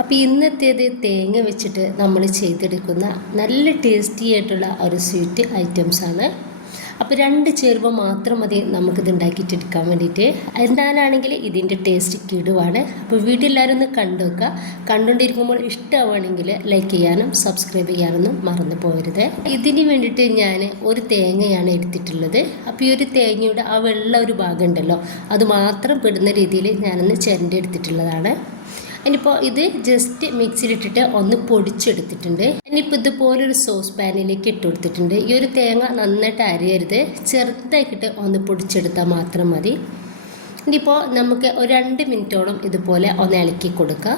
അപ്പോൾ ഇന്നത്തേത് തേങ്ങ വെച്ചിട്ട് നമ്മൾ ചെയ്തെടുക്കുന്ന നല്ല ടേസ്റ്റി ആയിട്ടുള്ള ഒരു സ്വീറ്റ് ഐറ്റംസാണ് അപ്പോൾ രണ്ട് ചേരുവ മാത്രം മതി നമുക്കിത് ഉണ്ടാക്കിയിട്ടെടുക്കാൻ വേണ്ടിയിട്ട്. എന്നാലാണെങ്കിൽ ഇതിന്റെ ടേസ്റ്റ് കിടുവാണ്. അപ്പോൾ വീട്ടിൽ എല്ലാവരും ഒന്ന് കണ്ടു വെക്കുക കണ്ടുകൊണ്ടിരിക്കുമ്പോൾ ഇഷ്ടമാണെങ്കിൽ ലൈക്ക് ചെയ്യാനും സബ്സ്ക്രൈബ് ചെയ്യാനൊന്നും മറന്നു പോകരുത്. ഇതിന് വേണ്ടിയിട്ട് ഞാൻ ഒരു തേങ്ങയാണ് എടുത്തിട്ടുള്ളത്. അപ്പോൾ ഈ ഒരു തേങ്ങയുടെ ആ വെള്ള ഒരു ഭാഗം ഉണ്ടല്ലോ അത് മാത്രം പെടുന്ന രീതിയിൽ ഞാനൊന്ന് ചിരണ്ടി എടുത്തിട്ടുള്ളതാണ്. ഇനിയിപ്പോൾ ഇത് ജസ്റ്റ് മിക്സിയിലിട്ടിട്ട് ഒന്ന് പൊടിച്ചെടുത്തിട്ടുണ്ട്. ഇനിയിപ്പോൾ ഇതുപോലൊരു സോസ് പാനിലേക്ക് ഇട്ട് കൊടുത്തിട്ടുണ്ട്. ഈ ഒരു തേങ്ങ നന്നായിട്ട് അരിയരുത്. ചെറുതായിട്ട് ഒന്ന് പൊടിച്ചെടുത്താൽ മാത്രം മതി. ഇനിയിപ്പോൾ നമുക്ക് ഒരു രണ്ട് മിനിറ്റോളം ഇതുപോലെ ഒന്ന് ഇളക്കി കൊടുക്കുക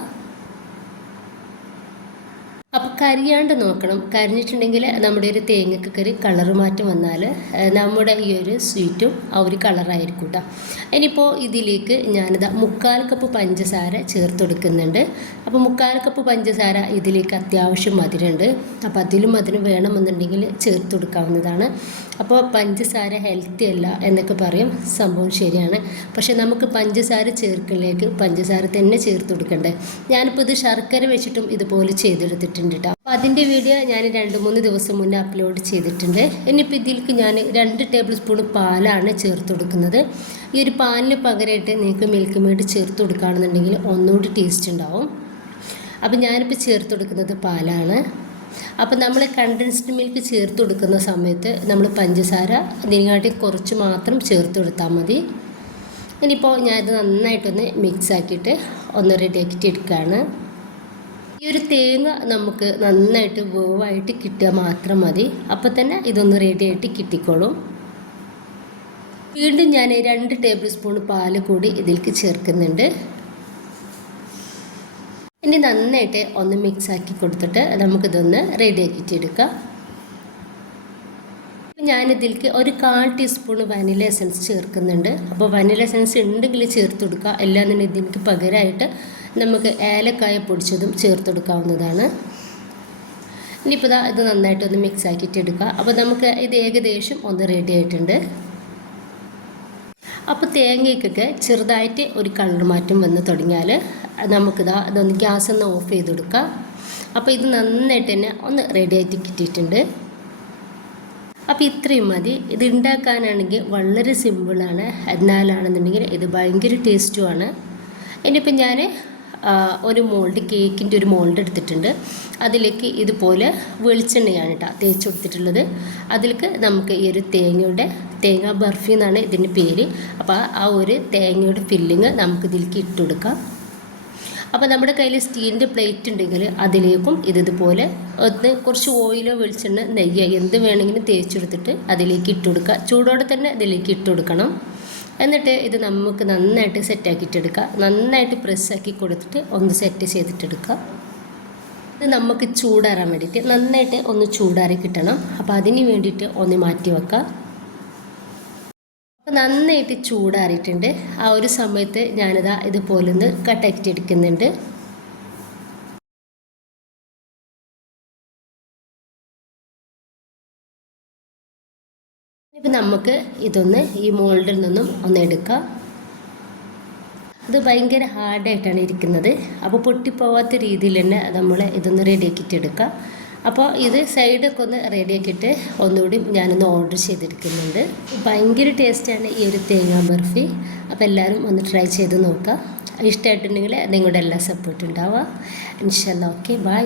അപ്പോൾ കരിയാണ്ട് നോക്കണം. കരിഞ്ഞിട്ടുണ്ടെങ്കിൽ നമ്മുടെ ഒരു തേങ്ങക്ക് കറി കളർ മാറ്റം വന്നാൽ നമ്മുടെ ഈ ഒരു സ്വീറ്റും ആ ഒരു കളറായിരിക്കും കേട്ടോ ഇനിയിപ്പോൾ ഇതിലേക്ക് ഞാനിതാ മുക്കാൽ കപ്പ് പഞ്ചസാര ചേർത്ത് കൊടുക്കുന്നുണ്ട്. അപ്പോൾ മുക്കാൽ കപ്പ് പഞ്ചസാര ഇതിലേക്ക് അത്യാവശ്യം മധുരമുണ്ട്. അപ്പോൾ അതിലും മധുരം വേണമെന്നുണ്ടെങ്കിൽ ചേർത്ത് കൊടുക്കാവുന്നതാണ്. അപ്പോൾ പഞ്ചസാര ഹെൽത്തി അല്ല എന്നൊക്കെ പറയും. സംഭവം ശരിയാണ്. പക്ഷേ നമുക്ക് പഞ്ചസാര ചേർക്കലേക്ക് പഞ്ചസാര തന്നെ ചേർത്ത് കൊടുക്കണ്ടേ? ഞാനിപ്പോൾ ഇത് ശർക്കര വെച്ചിട്ടും ഇതുപോലെ ചെയ്തെടുത്തിട്ടുണ്ട്. കേട്ടോ അപ്പോൾ അതിന്റെ വീഡിയോ ഞാൻ രണ്ട് മൂന്ന് ദിവസം മുന്നേ അപ്ലോഡ് ചെയ്തിട്ടുണ്ട്. ഇനിയിപ്പോൾ ഇതിലേക്ക് ഞാൻ രണ്ട് ടേബിൾ സ്പൂൺ പാലാണ് ചേർത്ത് കൊടുക്കുന്നത്. ഈ ഒരു പാലിന് പകരമായിട്ട് നിങ്ങൾക്ക് മിൽക്ക് മെയ്ഡ് ചേർത്ത് കൊടുക്കുകയാണെന്നുണ്ടെങ്കിൽ ഒന്നുകൂടി ടേസ്റ്റ് ഉണ്ടാവും. അപ്പോൾ ഞാനിപ്പോൾ ചേർത്ത് കൊടുക്കുന്നത് പാലാണ്. അപ്പോൾ നമ്മൾ കണ്ടൻസ്ഡ് മിൽക്ക് ചേർത്ത് കൊടുക്കുന്ന സമയത്ത് നമ്മൾ പഞ്ചസാര ഇതിനെക്കാട്ടി കുറച്ച് മാത്രം ചേർത്ത് കൊടുത്താൽ മതി. ഇനിയിപ്പോൾ ഞാനിത് നന്നായിട്ടൊന്ന് മിക്സ് ആക്കിയിട്ട് ഒന്ന് റെഡിയാക്കിയിട്ട് എടുക്കുകയാണ്. ഈ ഒരു തേങ്ങ നമുക്ക് നന്നായിട്ട് വേവായിട്ട് കിട്ടുക മാത്രം മതി. അപ്പോൾ തന്നെ ഇതൊന്ന് റെഡി ആയിട്ട് കിട്ടിക്കോളും. വീണ്ടും ഞാൻ രണ്ട് ടേബിൾ സ്പൂൺ പാൽ കൂടി ഇതിലേക്ക് ചേർക്കുന്നുണ്ട്. ഇനി നന്നായിട്ട് ഒന്ന് മിക്സ് ആക്കി കൊടുത്തിട്ട് നമുക്കിതൊന്ന് റെഡി ആക്കിയിട്ട് എടുക്കാം. ഞാനിതിലേക്ക് ഒരു കാൽ ടീസ്പൂൺ വനില എസൻസ് ചേർക്കുന്നുണ്ട്. അപ്പോൾ വനില എസൻസ് ഉണ്ടെങ്കിൽ ചേർത്ത് കൊടുക്കുക. അല്ലാന്നുണ്ടെങ്കിൽ ഇതിലേക്ക് പകരമായിട്ട് നമുക്ക് ഏലക്കായ പൊടിച്ചതും ചേർത്തെടുക്കാവുന്നതാണ്. ഇനിയിപ്പോൾ ഇതാ ഇത് നന്നായിട്ടൊന്ന് മിക്സ് ആക്കിയിട്ട് എടുക്കുക അപ്പോൾ നമുക്ക് ഇത് ഏകദേശം ഒന്ന് റെഡി ആയിട്ടുണ്ട്. അപ്പോൾ തേങ്ങയ്ക്കൊക്കെ ചെറുതായിട്ട് ഒരു കളർ മാറ്റം വന്ന് തുടങ്ങിയാൽ നമുക്കിതാ ഇതൊന്ന് ഗ്യാസ് ഒന്ന് ഓഫ് ചെയ്ത് കൊടുക്കുക അപ്പോൾ ഇത് നന്നായിട്ട് തന്നെ ഒന്ന് റെഡി ആയിട്ട് കിട്ടിയിട്ടുണ്ട്. അപ്പോൾ ഇത്രയും മതി. ഇത് ഉണ്ടാക്കാനാണെങ്കിൽ വളരെ സിമ്പിളാണ് എന്നാലാണെന്നുണ്ടെങ്കിൽ ഇത് ഭയങ്കര ടേസ്റ്റുമാണ് ഇനിയിപ്പോൾ ഞാൻ ഒരു മോൾഡ് കേക്കിന്റെ ഒരു മോൾഡ് എടുത്തിട്ടുണ്ട്. അതിലേക്ക് ഇതുപോലെ വെളിച്ചെണ്ണയാണ് കേട്ടോ തേച്ച് കൊടുത്തിട്ടുള്ളത്. അതിലേക്ക് നമുക്ക് ഈ ഒരു തേങ്ങയുടെ തേങ്ങ ബർഫി എന്നാണ് ഇതിന്റെ പേര്. അപ്പോൾ ആ ഒരു തേങ്ങയുടെ ഫില്ലിങ് നമുക്ക് ഇതിലേക്ക് ഇട്ട് കൊടുക്കാം. അപ്പോൾ നമ്മുടെ കയ്യിൽ സ്റ്റീലിന്റെ പ്ലേറ്റ് ഉണ്ടെങ്കിൽ അതിലേക്കും ഇത് ഇതുപോലെ ഒന്ന് കുറച്ച് ഓയിലോ വെളിച്ചെണ്ണ നെയ്യോ എന്ത് വേണമെങ്കിലും തേച്ചെടുത്തിട്ട് അതിലേക്ക് ഇട്ട് കൊടുക്കുക. ചൂടോടെ തന്നെ അതിലേക്ക് ഇട്ട് കൊടുക്കണം. എന്നിട്ട് ഇത് നമുക്ക് നന്നായിട്ട് സെറ്റാക്കിയിട്ടെടുക്കുക നന്നായിട്ട് പ്രസ്സാക്കി കൊടുത്തിട്ട് ഒന്ന് സെറ്റ് ചെയ്തിട്ടെടുക്കുക ഇത് നമുക്ക് ചൂടാറാൻ വേണ്ടിയിട്ട് നന്നായിട്ട് ഒന്ന് ചൂടാറി കിട്ടണം. അപ്പോൾ അതിന് വേണ്ടിയിട്ട് ഒന്ന് മാറ്റി വെക്കാം. അപ്പോൾ നന്നായിട്ട് ചൂടാറിയിട്ടുണ്ട്. ആ ഒരു സമയത്ത് ഞാനിതാ ഇതുപോലെ ഒന്ന് കട്ടാക്കിയിട്ട് എടുക്കുന്നുണ്ട്. ഇപ്പം നമുക്ക് ഇതൊന്ന് ഈ മോൾഡിൽ നിന്നും ഒന്ന് എടുക്കാം. അത് ഭയങ്കര ഹാർഡായിട്ടാണ് ഇരിക്കുന്നത്. അപ്പോൾ പൊട്ടിപ്പോവാത്ത രീതിയിൽ തന്നെ നമ്മൾ ഇതൊന്ന് റെഡിയാക്കിയിട്ട് എടുക്കാം. അപ്പോൾ ഇത് സൈഡൊക്കെ ഒന്ന് റെഡിയാക്കിയിട്ട് ഒന്നുകൂടി ഞാനൊന്ന് ഓർഡർ ചെയ്തെടുക്കുന്നുണ്ട് ഭയങ്കര ടേസ്റ്റാണ് ഈ ഒരു തേങ്ങാ ബർഫി. അപ്പോൾ എല്ലാവരും ഒന്ന് ട്രൈ ചെയ്ത് നോക്കാം. ഇഷ്ടമായിട്ടുണ്ടെങ്കിൽ നിങ്ങളുടെ എല്ലാ സപ്പോർട്ടും ഉണ്ടാവുക ഇൻഷല്ല ഓക്കെ ബൈ